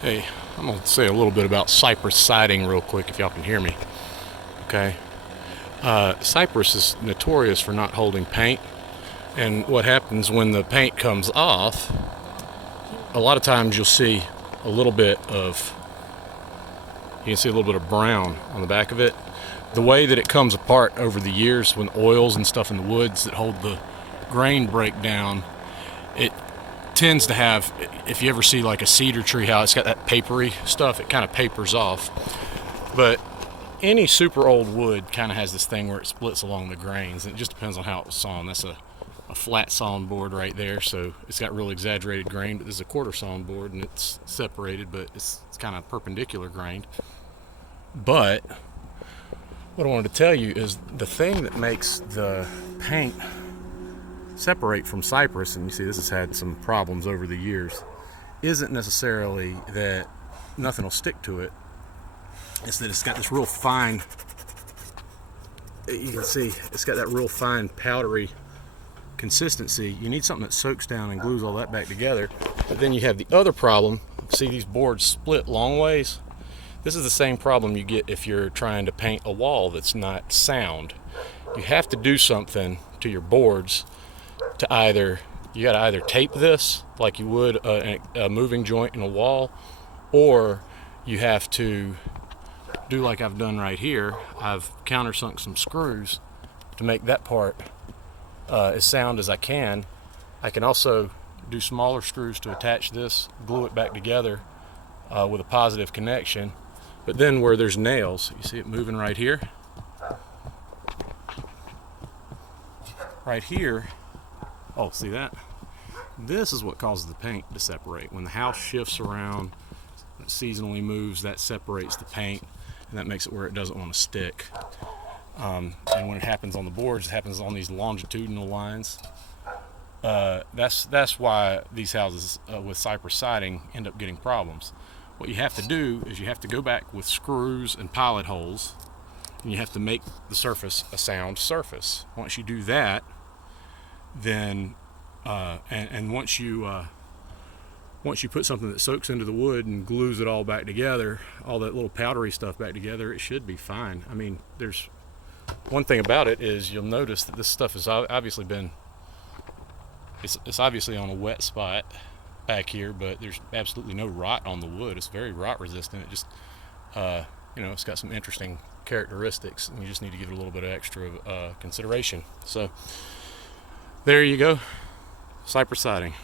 Hey, I'm going to say a little bit about Cypress siding real quick if y'all can hear me. Okay. Cypress is notorious for not holding paint. And what happens when the paint comes off, a lot of times you'll see a little bit of, you can see a little bit of brown on the back of it. The way that it comes apart over the years when oils and stuff in the woods that hold the grain break down, it tends to have, if you ever see like a cedar tree, how it's got that papery stuff, it kind of papers off. But any super old wood kind of has this thing where it splits along the grains, and it just depends on how it was sawn. That's a flat sawn board right there, so it's got real exaggerated grain, but this is a quarter sawn board and it's separated, but it's kind of perpendicular grained. But what I wanted to tell you is the thing that makes the paint separate from Cypress, and you see this has had some problems over the years, isn't necessarily that nothing will stick to it. It's that it's got this real fine, you can see it's got that real fine powdery consistency. You need something that soaks down and glues all that back together. But then you have the other problem. See these boards split long ways? This is the same problem you get if you're trying to paint a wall that's not sound. You have to do something to your boards to you got to either tape this like you would a moving joint in a wall, or you have to do like I've done right here. I've countersunk some screws to make that part as sound as I can. I can also do smaller screws to attach this, glue it back together with a positive connection. But then where there's nails, you see it moving right here? Right here, oh, see that? This is what causes the paint to separate. When the house shifts around, it seasonally moves, that separates the paint, and that makes it where it doesn't want to stick. And when it happens on the boards, it happens on these longitudinal lines. That's why these houses with Cypress siding end up getting problems. What you have to do is you have to go back with screws and pilot holes, and you have to make the surface a sound surface. Once you do that, then and once you put something that soaks into the wood and glues it all back together, all that little powdery stuff back together, it should be fine. I mean, there's one thing about it is you'll notice that this stuff has obviously been, it's obviously on a wet spot back here, but there's absolutely no rot on the wood. It's very rot resistant. It just, it's got some interesting characteristics, and you just need to give it a little bit of extra consideration. So there you go, Cypress siding.